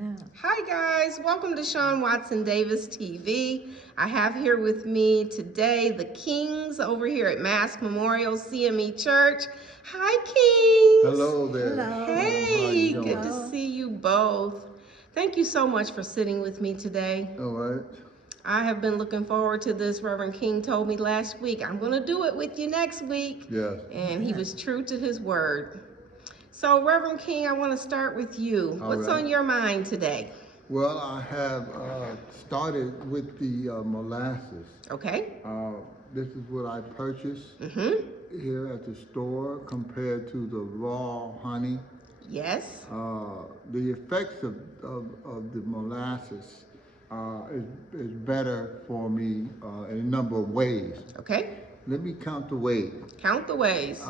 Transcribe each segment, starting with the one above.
No. Hi guys, welcome to Shawn Watson Davis TV. I have here with me today the Kings over here at Mass Memorial CME Church. Hi Kings. Hello there. Hello. Hey, How you good doing? to see you both. Thank you so much for sitting with me today. All right. I have been looking forward to this. Reverend King told me last week, I'm going to do it with you next week. Yes. And he was true to his word. So Reverend King, I want to start with you. What's on your mind today? Well, I have started with the molasses. Okay. This is what I purchased here at the store compared to the raw honey. Yes. The effects of the molasses is better for me in a number of ways. Okay. Let me count the ways. Count the ways.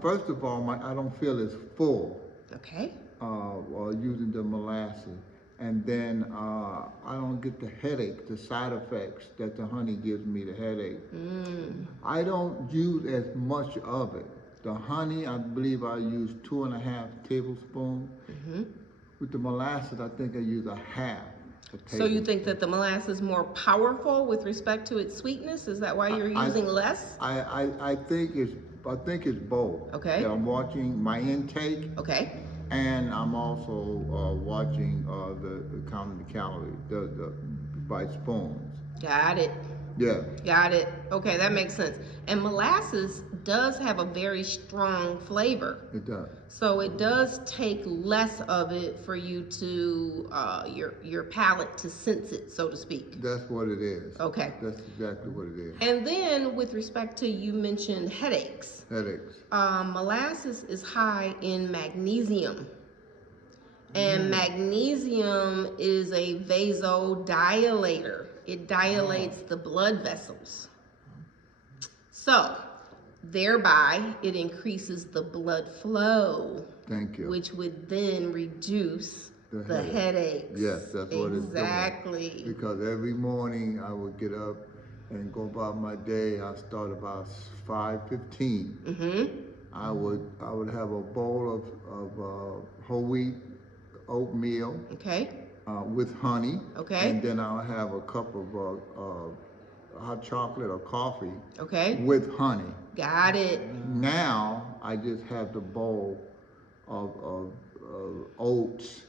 First of all, I don't feel as full Okay. while using the molasses. And then I don't get the headache, the side effects that the honey gives me, the headache. I don't use as much of it. The honey, I believe I use 2.5 tablespoons. With the molasses, I think I use a half. So you think that the molasses is more powerful with respect to its sweetness? Is that why you're using less? I think it's both. Okay. Yeah, I'm watching my intake. Okay. And I'm also watching the counting the calories, the by spoons. Got it. Yeah. Got it. Okay, that makes sense. And molasses does have a very strong flavor. It does. So it does take less of it for you to your palate to sense it, so to speak. That's what it is. Okay. That's exactly what it is. And then with respect to, you mentioned headaches. Headaches. Molasses is high in magnesium. And magnesium is a vasodilator. It dilates the blood vessels. So, thereby, it increases the blood flow. Thank you. Which would then reduce the headaches. Yes, that's what it's doing. Exactly. Because every morning I would get up and go about my day. I start about 5:15. I would have a bowl of whole wheat oatmeal. Okay. With honey. Okay. And then I'll have a cup of hot chocolate or coffee. Okay. With honey. Got it. Now I just have the bowl of oats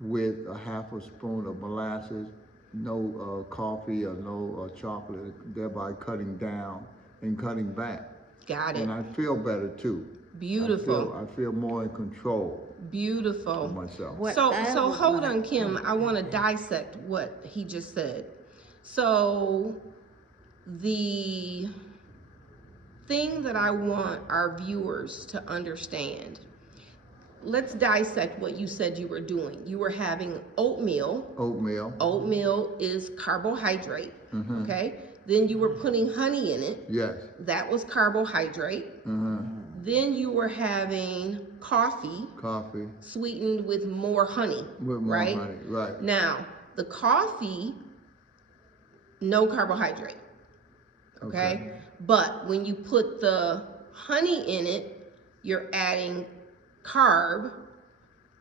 with a half a spoon of molasses, no coffee or no chocolate, thereby cutting down and cutting back. Got it. And I feel better too. Beautiful. I feel more in control. Beautiful. Of myself. So hold on, Kim. I want to dissect what he just said. So the thing that I want our viewers to understand, let's dissect what you said you were doing. You were having oatmeal. Oatmeal. Oatmeal is carbohydrate, okay? Then you were putting honey in it. Yes. That was carbohydrate. Then you were having coffee. Coffee. Sweetened with more honey. With more right? honey, right. Now, the coffee, no carbohydrate. Okay? But when you put the honey in it, you're adding carb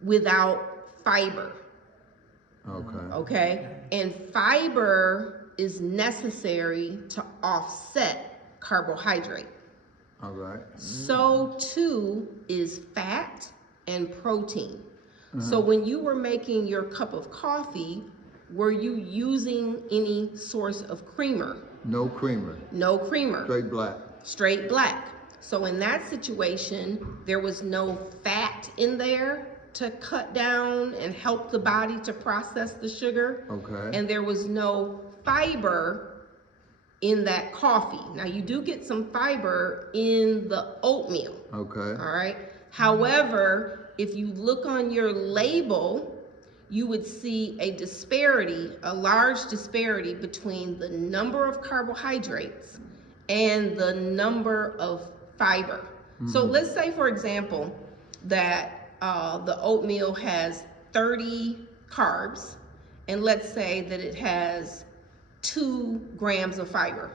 without fiber. Okay. Okay? And fiber is necessary to offset carbohydrate. All right. So too is fat and protein. So when you were making your cup of coffee, were you using any source of creamer? No creamer. No creamer. Straight black. Straight black. So in that situation, there was no fat in there to cut down and help the body to process the sugar. Okay. And there was no fiber in that coffee. Now you do get some fiber in the oatmeal. Okay. All right. However, if you look on your label, you would see a disparity, a large disparity between the number of carbohydrates and the number of fiber. So let's say, for example, that the oatmeal has 30 carbs, and let's say that it has 2 grams of fiber.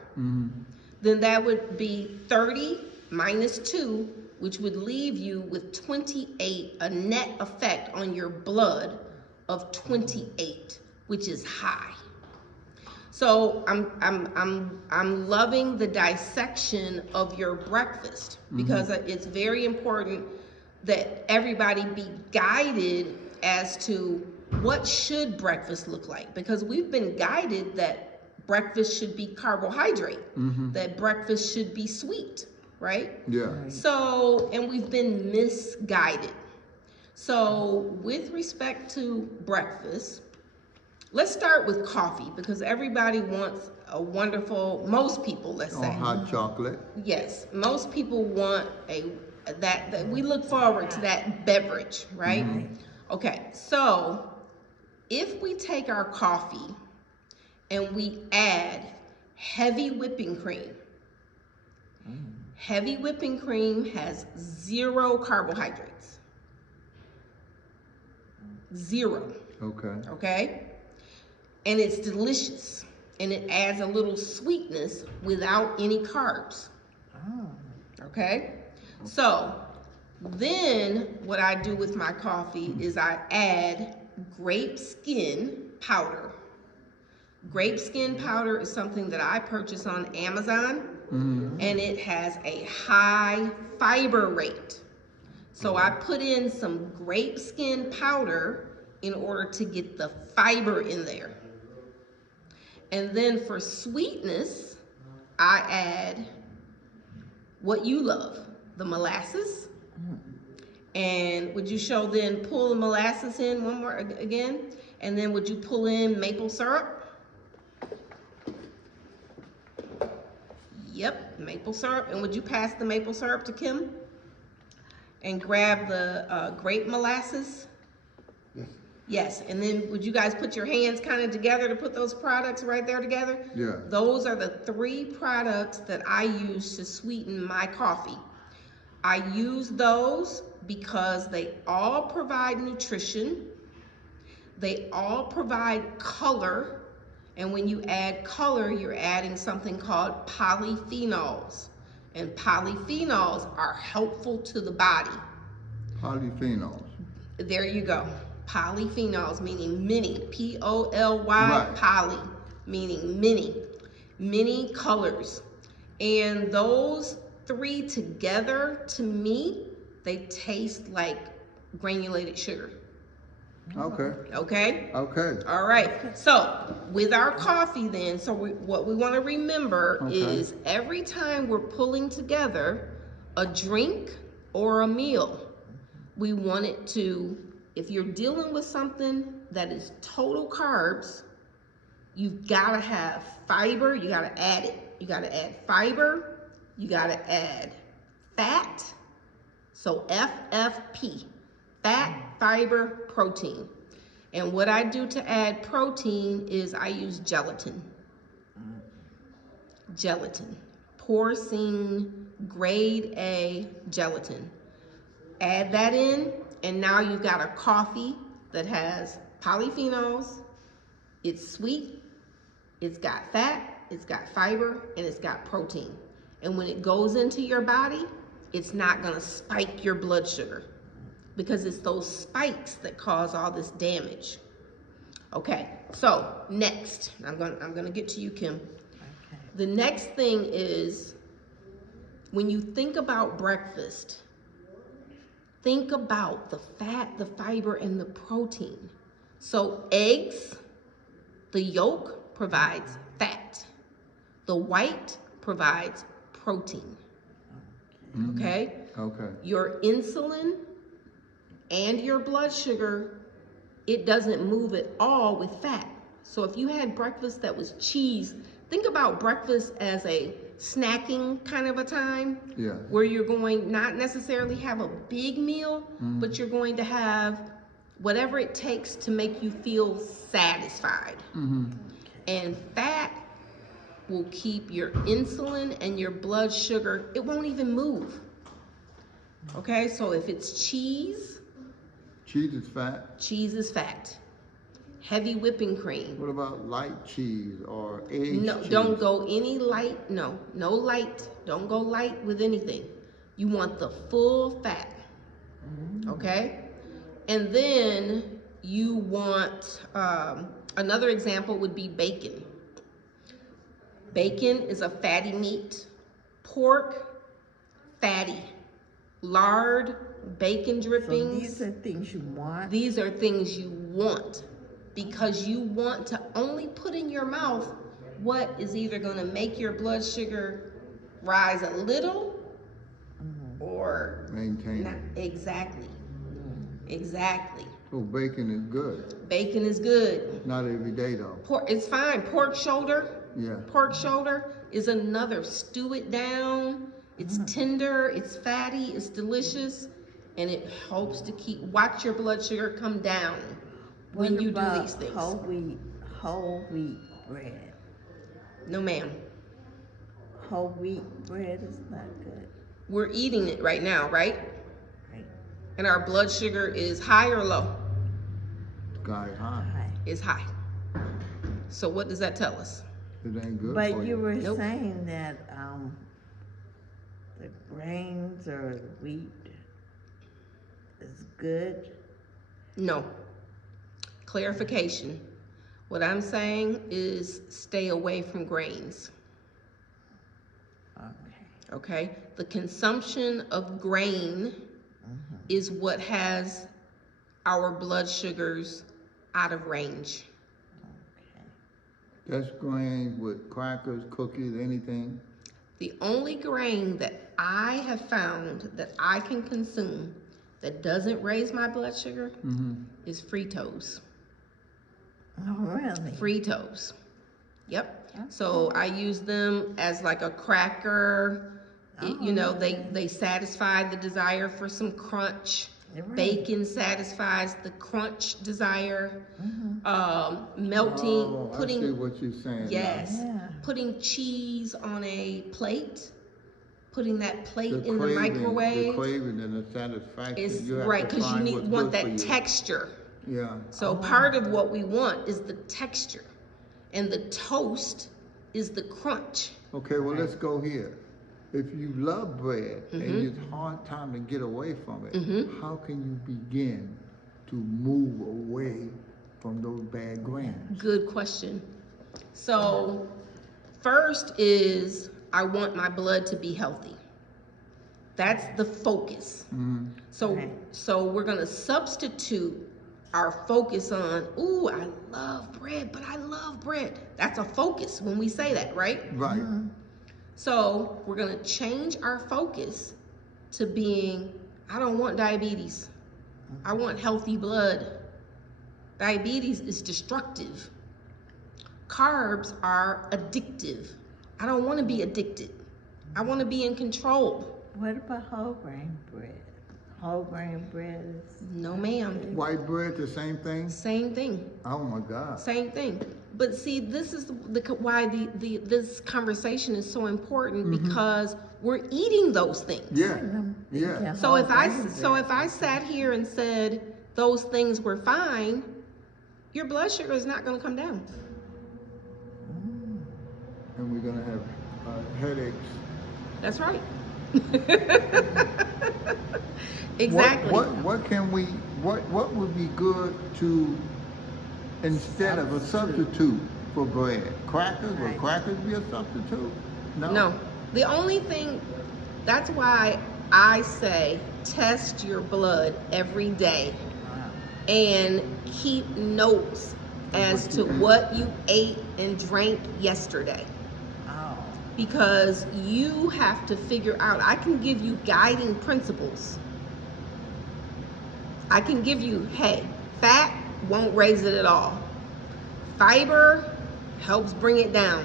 Then that would be 30 minus 2, which would leave you with 28, a net effect on your blood of 28, which is high. So I'm loving the dissection of your breakfast, because it's very important that everybody be guided as to what should breakfast look like, because we've been guided that breakfast should be carbohydrate, that breakfast should be sweet, right? Yeah. Right. So, and we've been misguided. So with respect to breakfast, let's start with coffee, because everybody wants a wonderful, most people, let's On say. hot chocolate. Yes, most people want that we look forward to that beverage, right? Okay, so if we take our coffee and we add heavy whipping cream, heavy whipping cream has 0 carbohydrates. 0. Okay. Okay? And it's delicious. And it adds a little sweetness without any carbs. Okay? So, then what I do with my coffee is I add grape skin powder. Grape skin powder is something that I purchase on Amazon, and it has a high fiber rate. So I put in some grape skin powder in order to get the fiber in there. And then for sweetness, I add what you love, the molasses. And would you pull the molasses in one more again? And then would you pull in maple syrup? Yep, maple syrup. And would you pass the maple syrup to Kim? And grab the grape molasses? Yes, and then would you guys put your hands kind of together to put those products right there together? Yeah. Those are the 3 products that I use to sweeten my coffee. I use those because they all provide nutrition. They all provide color. And when you add color, you're adding something called polyphenols. And polyphenols are helpful to the body. Polyphenols. There you go. Polyphenols, meaning many, P-O-L-Y, Right. poly, meaning many colors. And those 3 together, to me, they taste like granulated sugar. Okay. Okay? Okay. All right. So with our coffee then, what we want to remember is every time we're pulling together a drink or a meal, we want it to, if you're dealing with something that is total carbs, you've got to have fiber. You got to add it. You got to add fiber. You got to add fat. So FFP, fat, fiber, protein. And what I do to add protein is I use gelatin. Gelatin. Porcine grade A gelatin. Add that in, and now you've got a coffee that has polyphenols. It's sweet, it's got fat, it's got fiber, and it's got protein. And when it goes into your body, it's not gonna spike your blood sugar, because it's those spikes that cause all this damage. Okay, so next, I'm gonna get to you, Kim. Okay. The next thing is, when you think about breakfast, think about the fat, the fiber, and the protein. So eggs, the yolk provides fat. The white provides protein. Okay? Okay. Your insulin and your blood sugar, it doesn't move at all with fat. So if you had breakfast that was cheese, think about breakfast as a snacking kind of a time, Yeah. where you're going not necessarily have a big meal, but you're going to have whatever it takes to make you feel satisfied. And fat will keep your insulin and your blood sugar, it won't even move. Okay, so if it's cheese, Cheese is fat. cheese is fat. Heavy whipping cream. What about light cheese or egg No, cheese? don't go any light, no light. Don't go light with anything. You want the full fat, okay? And then you want, another example would be bacon. Bacon is a fatty meat. Pork, fatty. Lard, bacon drippings. So these are things you want? These are things you want because you want to only put in your mouth what is either going to make your blood sugar rise a little or Maintain not. it. Exactly. Exactly. So bacon is good. Bacon is good. Not every day though. Pork, it's fine. Pork shoulder. Yeah. Pork shoulder is another. Stew it down. It's tender, it's fatty, it's delicious, and it helps to watch your blood sugar come down when What you do about these things. whole wheat bread? No, ma'am. Whole wheat bread is not good. We're eating it right now, right? Right. And our blood sugar is high or low? Sky high. Right. It's high. So what does that tell us? It ain't good But for you were Nope. saying that the grains or the wheat is good. No. Clarification. What I'm saying is stay away from grains. Okay. Okay? The consumption of grain is what has our blood sugars out of range. Okay. That's grains with crackers, cookies, anything. The only grain that I have found that I can consume that doesn't raise my blood sugar is Fritos. Oh, really? Fritos. Yep. So I use them as like a cracker. You know, they satisfy the desire for some crunch. Right. Bacon satisfies the crunch desire. Melting, Oh, I see putting, what you're saying. yes, Yeah. putting cheese on a plate, putting that plate The in the craving, microwave. The craving and the satisfaction. Is you have right, to because you find what's want good for that you. texture. Yeah. So part of what we want is the texture, and the toast is the crunch. Okay, well, let's go here. If you love bread Mm-hmm. and it's a hard time to get away from it, how can you begin to move away from those bad grains? Good question. So first is I want my blood to be healthy. That's the focus. So Right. so we're gonna substitute our focus on, ooh, I love bread, but I love bread. That's a focus when we say that, right? Right. So we're gonna change our focus to being, I don't want diabetes. I want healthy blood. Diabetes is destructive. Carbs are addictive. I don't wanna be addicted. I wanna be in control. What about whole grain bread? Whole grain bread is No, ma'am. White bread, the same thing? Same thing. Oh my God. Same thing. But see, this is why this conversation is so important because we're eating those things. Yeah. Yeah. Yeah. So if I sat here and said those things were fine, your blood sugar is not going to come down. And we're gonna have headaches. That's right. Exactly. What can we? What would be good to instead of a substitute for bread? Crackers? Would Right. crackers be a substitute? No. The only thing, that's why I say test your blood every day and keep notes as to what you ate and drank yesterday. Oh. Because you have to figure out, I can give you guiding principles. I can give you, hey, fat won't raise it at all. Fiber helps bring it down.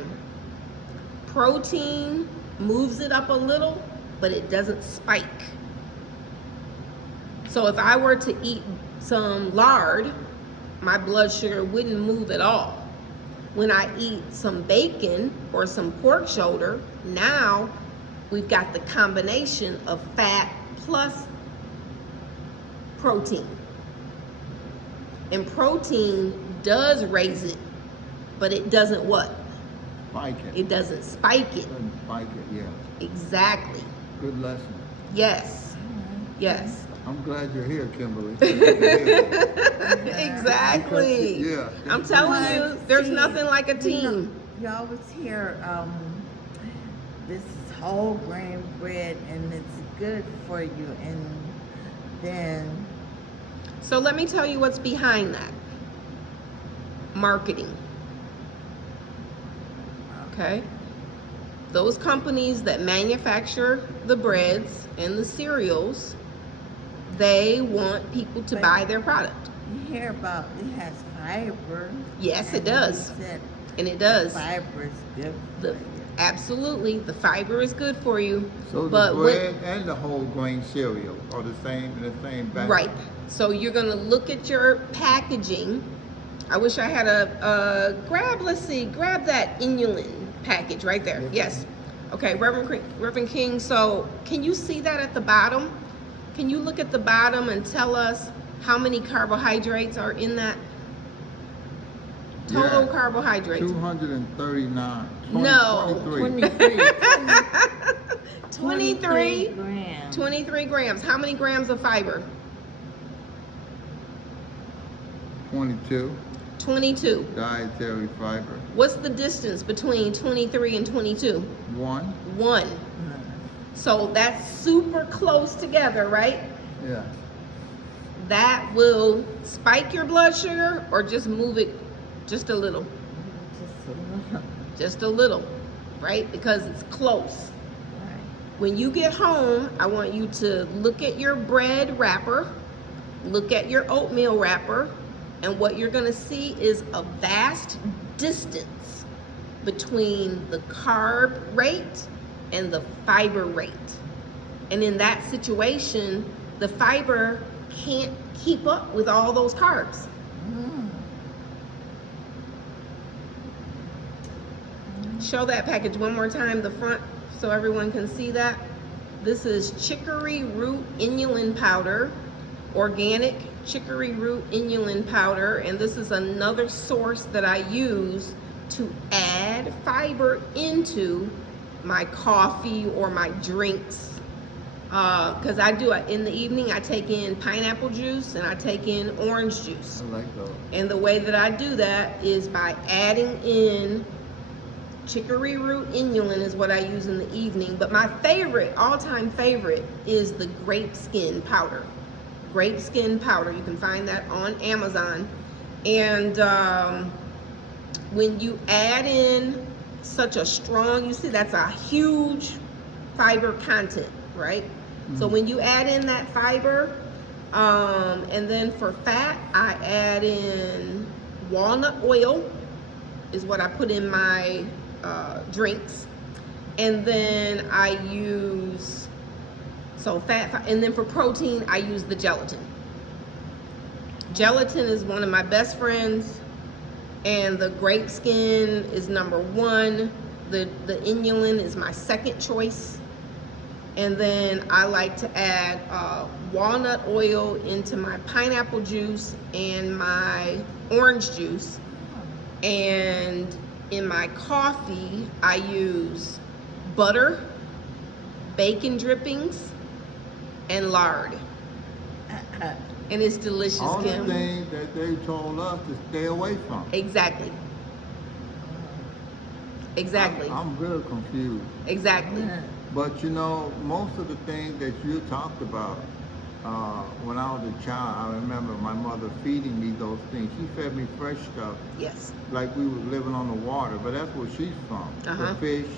Protein moves it up a little, but it doesn't spike. So if I were to eat some lard, my blood sugar wouldn't move at all. When I eat some bacon or some pork shoulder, now we've got the combination of fat plus protein. And protein does raise it, but it doesn't what? Spike it. It doesn't spike it. Doesn't spike it. Yeah. Exactly. Good lesson. Yes. Yes. I'm glad you're here, Kimberly. So you can hear me. Exactly. Because, yeah, I'm it's telling pretty- you, there's See, nothing like a you know, team. you always hear this is whole grain bread and it's good for you, and then So let me tell you what's behind that. Marketing. Okay? Those companies that manufacture the breads and the cereals, they want people to But- buy their product. you hear about it has fiber. Yes, it and does. you said And it does. fiber is good for The, you. absolutely, the fiber is good for you. So the but bread and the whole grain cereal are the same bag. right. So you're gonna look at your packaging. I wish I had a grab. Let's see, grab that inulin package right there. Yes. Okay, Reverend King. So can you see that at the bottom? Can you look at the bottom and tell us how many carbohydrates are in that? Total Yeah. carbohydrates. 239. No. 23. 23 grams. 23 grams. How many grams of fiber? 22. 22. Dietary fiber. What's the distance between 23 and 22? 1. 1. So that's super close together, right? Yeah. That will spike your blood sugar or just move it just a little. Just a little. Just a little, right? Because it's close. Right. When you get home, I want you to look at your bread wrapper, look at your oatmeal wrapper, and what you're gonna see is a vast distance between the carb rate and the fiber rate. And in that situation, the fiber can't keep up with all those carbs. Show that package one more time, the front, so everyone can see that. This is chicory root inulin powder, organic chicory root inulin powder, and this is another source that I use to add fiber into my coffee or my drinks. Because I do it in the evening, I take in pineapple juice and I take in orange juice. I like those. And the way that I do that is by adding in chicory root inulin is what I use in the evening. But my favorite, all-time favorite, is the grape skin powder. Grape skin powder, you can find that on Amazon. And when you add in such a strong, you see that's a huge fiber content, right? So when you add in that fiber, and then for fat, I add in walnut oil is what I put in my drinks. And then I use, so fat, and then for protein, I use the gelatin. Gelatin is one of my best friends, and the grape skin is number one. The inulin is my second choice. And then I like to add walnut oil into my pineapple juice and my orange juice. And in my coffee, I use butter, bacon drippings, and lard. And it's delicious, All the Kim. things that they told us to stay away from. Exactly. Exactly. I'm real confused. Exactly. But you know, most of the things that you talked about, when I was a child, I remember my mother feeding me those things. She fed me fresh stuff, Yes. like we were living on the water, but that's where she's from. Uh-huh. The fish,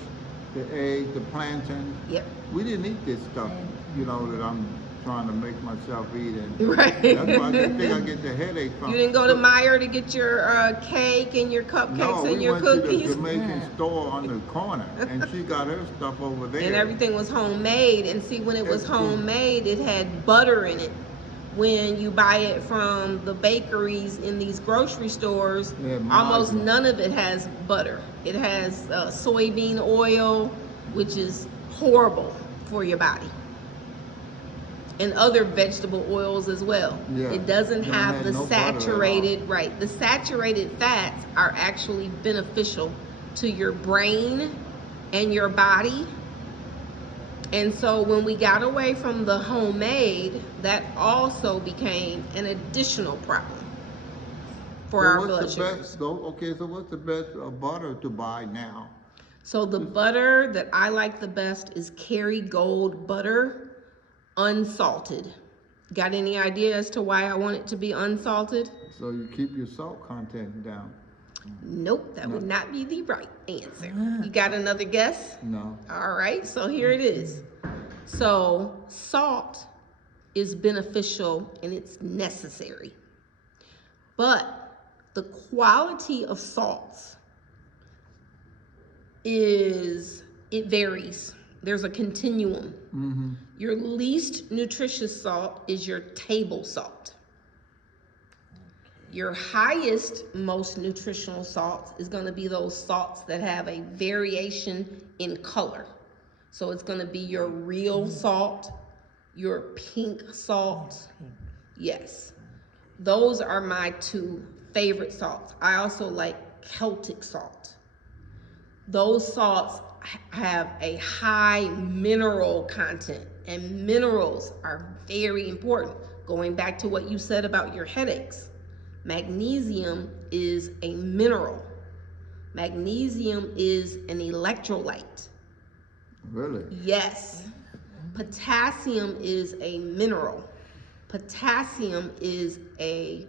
the eggs, the plantains. Yep. We didn't eat this stuff, you know, that I'm trying to make myself eat. And Right. that's why I think I get the headache from. You didn't go to Meijer to get your cake and your cupcakes No, and we your went to the cookies? Jamaican store on the corner, and she got her stuff over there. And everything was homemade. And see, when it was Everything. homemade, it had butter in it. When you buy it from the bakeries in these grocery stores, Yeah, almost margarine. none of it has butter. It has soybean oil, which is horrible for your body. And other vegetable oils as well. Yeah. It doesn't Don't have have the no butter at all. saturated, right. The saturated fats are actually beneficial to your brain and your body. And so when we got away from the homemade, that also became an additional problem for So our what's blood the sugars. best, though, okay, so what's the best butter to buy now? So the butter that I like the best is Kerrygold butter, unsalted. Got any idea as to why I want it to be unsalted? So you keep your salt content down? Nope, that No. would not be the right answer. You got another guess? No. All right, so here it is. So salt is beneficial and it's necessary. But the quality of salts it varies. There's a continuum. Mm-hmm. Your least nutritious salt is your table salt. Your highest, most nutritional salts is going to be those salts that have a variation in color. So it's going to be your real salt, your pink salt. Yes. Those are my two favorite salts. I also like Celtic salt. Those salts have a high mineral content, and minerals are very important. Going back to what you said about your headaches, magnesium is a mineral. Magnesium is an electrolyte. Really? Yes. Potassium is a mineral. Potassium is a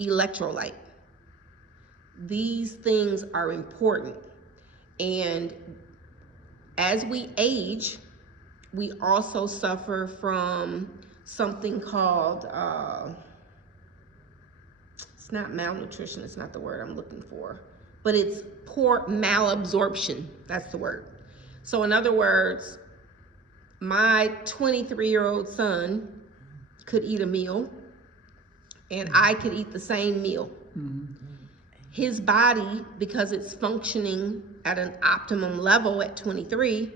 electrolyte. These things are important. And as we age, we also suffer from something called, it's not malnutrition, it's not the word I'm looking for, but it's poor malabsorption. That's the word. So in other words, my 23-year-old son could eat a meal and I could eat the same meal. Mm-hmm. His body, because it's functioning at an optimum level at 23,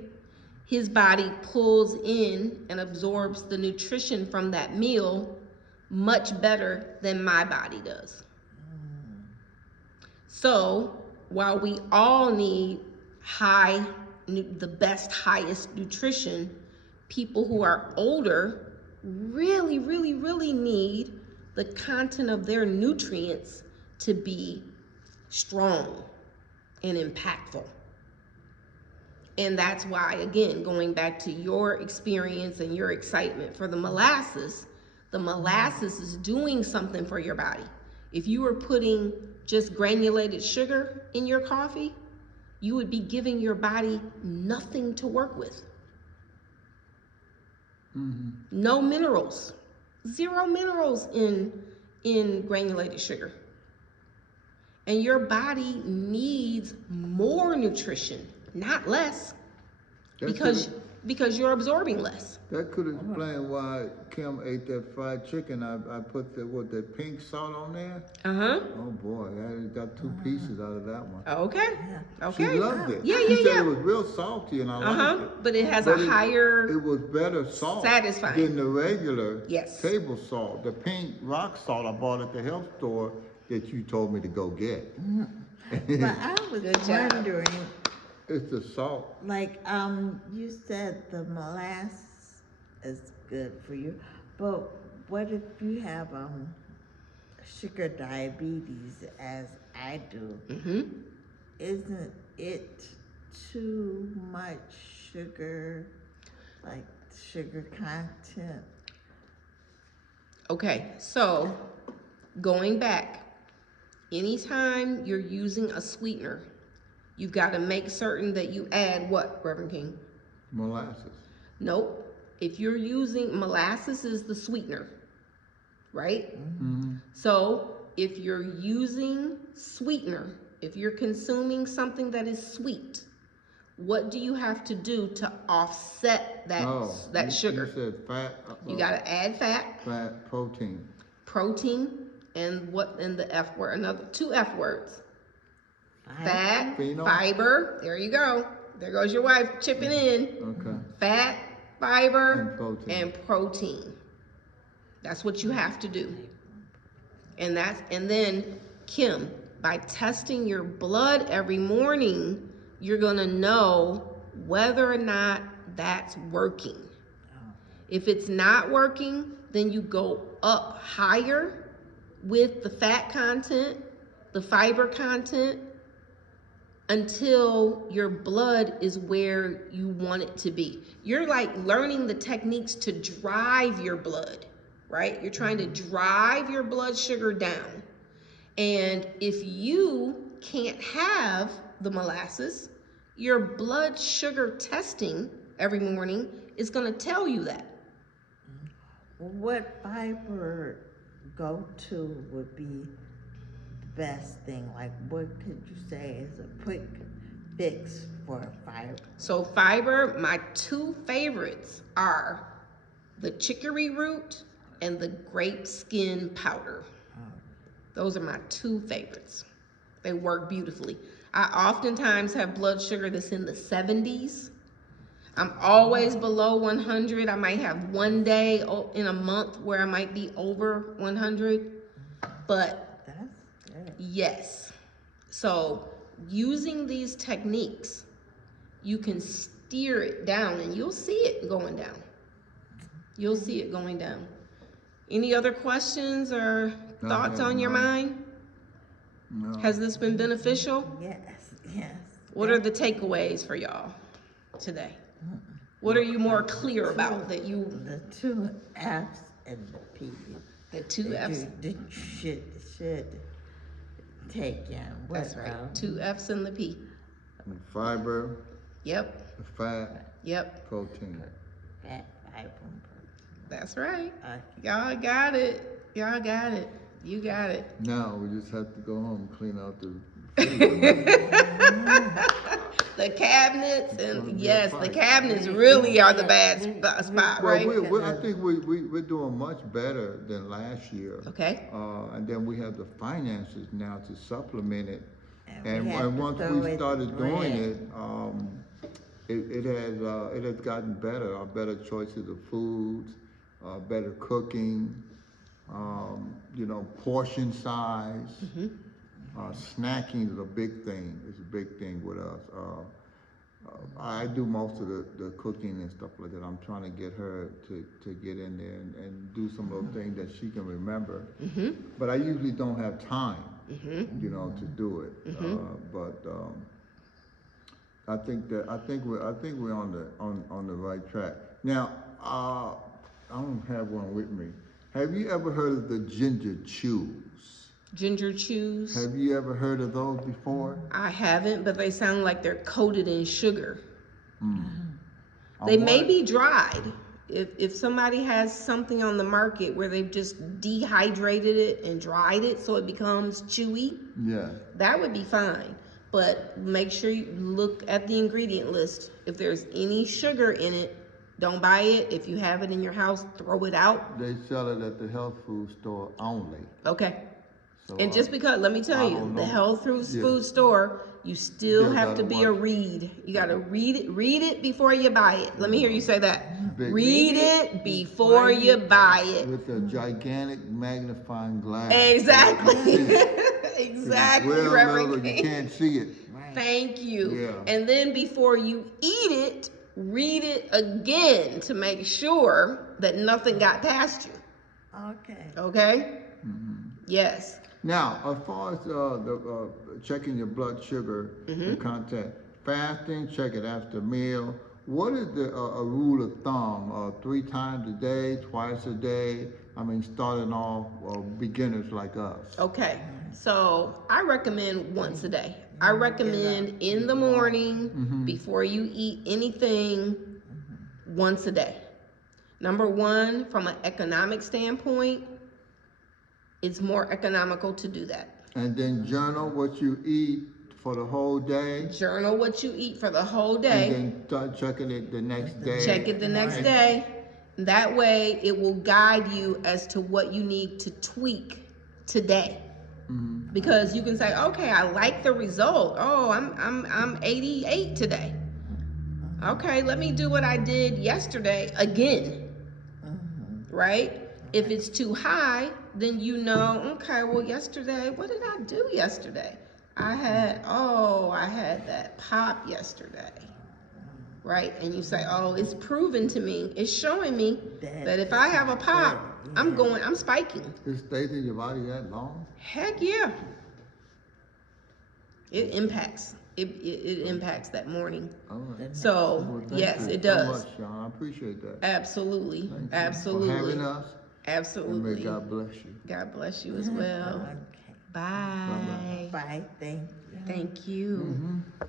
his body pulls in and absorbs the nutrition from that meal much better than my body does. So while we all need the best, highest nutrition, people who are older really, really, really need the content of their nutrients to be strong and impactful. And that's why, again, going back to your experience and your excitement for the molasses is doing something for your body. If you were putting just granulated sugar in your coffee, you would be giving your body nothing to work with. Mm-hmm. No minerals, 0 minerals in granulated sugar. And your body needs more nutrition, not less, because you're absorbing less. That could explain why Kim ate that fried chicken. I put that pink salt on there. Uh-huh. Oh boy, I got 2 pieces out of that one. Okay. Okay. She loved it. Yeah, She yeah, said yeah. it was real salty and I liked it. But it has But a higher it was better salt satisfying than the regular Yes. table salt. The pink rock salt I bought at the health store that you told me to go get. But I was Good job. wondering, It's the salt. like, you said the molasses is good for you, but what if you have sugar diabetes, as I do? Mm-hmm. Isn't it too much sugar, like sugar content? Okay, so going back, anytime you're using a sweetener, you've got to make certain that you add what, Reverend King? Molasses. Nope. If you're using molasses is the sweetener, right? Mm-hmm. So if you're using sweetener, if you're consuming something that is sweet, what do you have to do to offset that sugar? You said fat. You got to add fat, Fat, protein. protein, and the F word, another 2 F words. Fat, Phenol? fiber, there you go. There goes your wife chipping in. Okay. Fat, fiber, And protein. and protein. That's what you have to do. And then, Kim, by testing your blood every morning, you're gonna know whether or not that's working. If it's not working, then you go up higher with the fat content, the fiber content, until your blood is where you want it to be. You're like learning the techniques to drive your blood, right? You're trying to drive your blood sugar down. And if you can't have the molasses, your blood sugar testing every morning is going to tell you that. What fiber go-to would be the best thing? Like, what could you say is a quick fix for fiber? So fiber, my two favorites are the chicory root and the grape skin powder. Those are my two favorites. They work beautifully. I oftentimes have blood sugar that's in the 70s. I'm always below 100. I might have one day in a month where I might be over 100. But That's good. yes. So using these techniques, you can steer it down and you'll see it going down. You'll see it going down. Any other questions or thoughts on your mind? No. Has this been beneficial? Yes, yes. What are the takeaways for y'all today? What are you more clear about that you, The 2 F's and the P. the two that F's? you should take in. That's right, 2 F's and the P. The fiber, Yep, the fat, yep, protein. Fat, fiber, that's right. protein. Y'all got it. Y'all got it. You got it. Now we just have to go home and clean out the The cabinets, and gonna be a yes, the fight. cabinets really are the bad spot, Well, right? I think we're doing much better than last year. Okay. And then we have the finances now to supplement it. And we have to once throw we it started doing bread. it has gotten better. Our better choices of foods, better cooking, portion size. Snacking is a big thing. It's a big thing with us. I do most of the cooking and stuff like that. I'm trying to get her to get in there and do some of those things that she can remember. But I usually don't have time, to do it. But I think we're on the right track. Now, I don't have one with me. Have you ever heard of the ginger chews? Ginger chews. Have you ever heard of those before? I haven't, but they sound like they're coated in sugar. I They may want- be dried. If somebody has something on the market where they've just dehydrated it and dried it so it becomes chewy, Yeah. that would be fine. But make sure you look at the ingredient list. If there's any sugar in it, don't buy it. If you have it in your house, throw it out. They sell it at the health food store only. Okay. So, And just because, let me tell I you, don't the know. health Yeah. food store, you still Yeah, have to gotta be a watch. read. You gotta read it before you buy it. Let me hear you say that. Big- Read it before you buy it. With a gigantic magnifying glass. Exactly. So you can see it. Exactly, It's well Reverend leveled, you King. can't see it. Right. Thank you. Yeah. And then before you eat it, read it again to make sure that nothing got past you. Okay. Okay? Yes. Now, as far as checking your blood sugar and content, fasting, check it after meal. What is a rule of thumb? 3 times a day, twice a day? I mean, starting off beginners like us. Okay, so I recommend once a day. I recommend in the morning before you eat anything, once a day. Number one, from an economic standpoint, it's more economical to do that. And then journal what you eat for the whole day. Journal what you eat for the whole day. And then start checking it the next day. Check it the next day. That way, it will guide you as to what you need to tweak today. Because you can say, okay, I like the result. Oh, I'm 88 today. Okay, let me do what I did yesterday again. Right? If it's too high, then you know, okay, well, yesterday, what did I do yesterday? I had that pop yesterday. right? And you say, oh, it's proven to me, it's showing me That that if I have a is pop, good, yeah. I'm spiking. It stays in your body that long? Heck yeah. It impacts. It impacts that morning. All right. So Well, thank yes, you it so does. much, Shawn. I appreciate that. Absolutely. Thank you Absolutely. for having us. And Absolutely. may God bless you. God bless you as well. Okay. Bye. Bye-bye. Bye. Thank you. Thank you. Mm-hmm.